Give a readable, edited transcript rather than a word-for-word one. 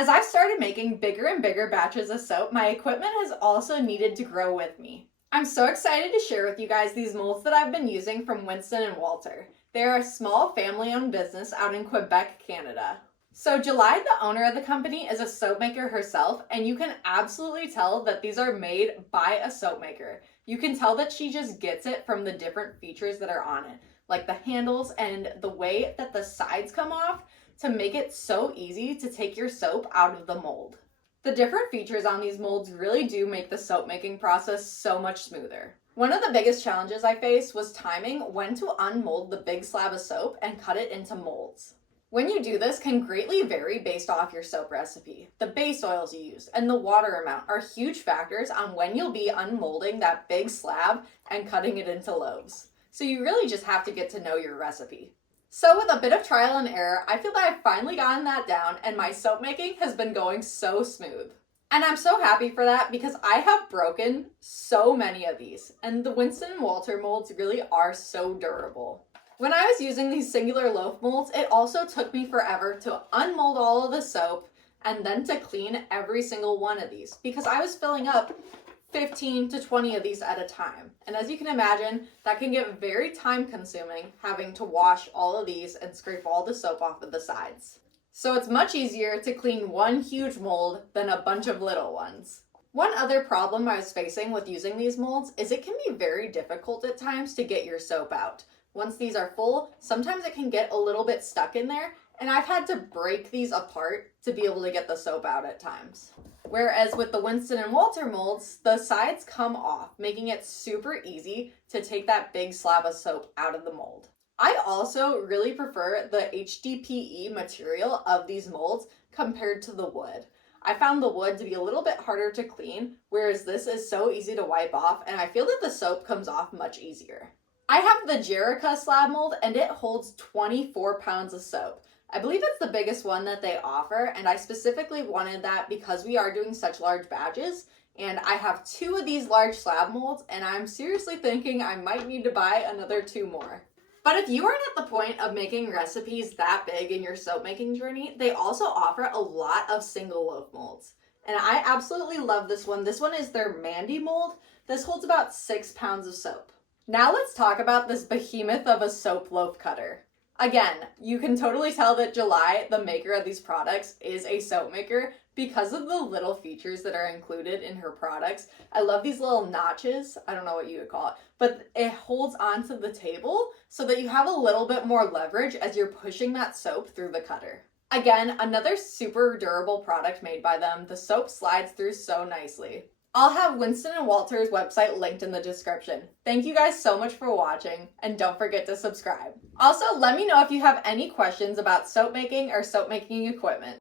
As I've started making bigger and bigger batches of soap, my equipment has also needed to grow with me. I'm so excited to share with you guys these molds that I've been using from Winston and Walter. They're a small family-owned business out in Quebec, Canada. So July, the owner of the company, is a soap maker herself, and you can absolutely tell that these are made by a soap maker. You can tell that she just gets it from the different features that are on it, like the handles and the way that the sides come off to make it so easy to take your soap out of the mold. The different features on these molds really do make the soap making process so much smoother. One of the biggest challenges I faced was timing when to unmold the big slab of soap and cut it into molds. When you do this can greatly vary based off your soap recipe. The base oils you use and the water amount are huge factors on when you'll be unmolding that big slab and cutting it into loaves. So you really just have to get to know your recipe. So with a bit of trial and error, I feel that I've finally gotten that down and my soap making has been going so smooth. And I'm so happy for that because I have broken so many of these, and the Winston and Walter molds really are so durable. When I was using these singular loaf molds, it also took me forever to unmold all of the soap and then to clean every single one of these because I was filling up 15 to 20 of these at a time. And as you can imagine, that can get very time consuming having to wash all of these and scrape all the soap off of the sides. So it's much easier to clean one huge mold than a bunch of little ones. One other problem I was facing with using these molds is it can be very difficult at times to get your soap out. Once these are full, sometimes it can get a little bit stuck in there, and I've had to break these apart to be able to get the soap out at times. Whereas with the Winston and Walter molds, the sides come off, making it super easy to take that big slab of soap out of the mold. I also really prefer the HDPE material of these molds compared to the wood. I found the wood to be a little bit harder to clean, whereas this is so easy to wipe off, and I feel that the soap comes off much easier. I have the Jerica slab mold, and it holds 24 pounds of soap. I believe it's the biggest one that they offer, and I specifically wanted that because we are doing such large batches, and I have 2 of these large slab molds, and I'm seriously thinking I might need to buy another 2 more. But if you aren't at the point of making recipes that big in your soap making journey, they also offer a lot of single loaf molds. And I absolutely love this one. This one is their Mandy mold. This holds about 6 pounds of soap. Now let's talk about this behemoth of a soap loaf cutter. Again, you can totally tell that July, the maker of these products, is a soap maker because of the little features that are included in her products. I love these little notches. I don't know what you would call it, but it holds onto the table so that you have a little bit more leverage as you're pushing that soap through the cutter. Again, another super durable product made by them. The soap slides through so nicely. I'll have Winston and Walter's website linked in the description. Thank you guys so much for watching, and don't forget to subscribe. Also, let me know if you have any questions about soap making or soap making equipment.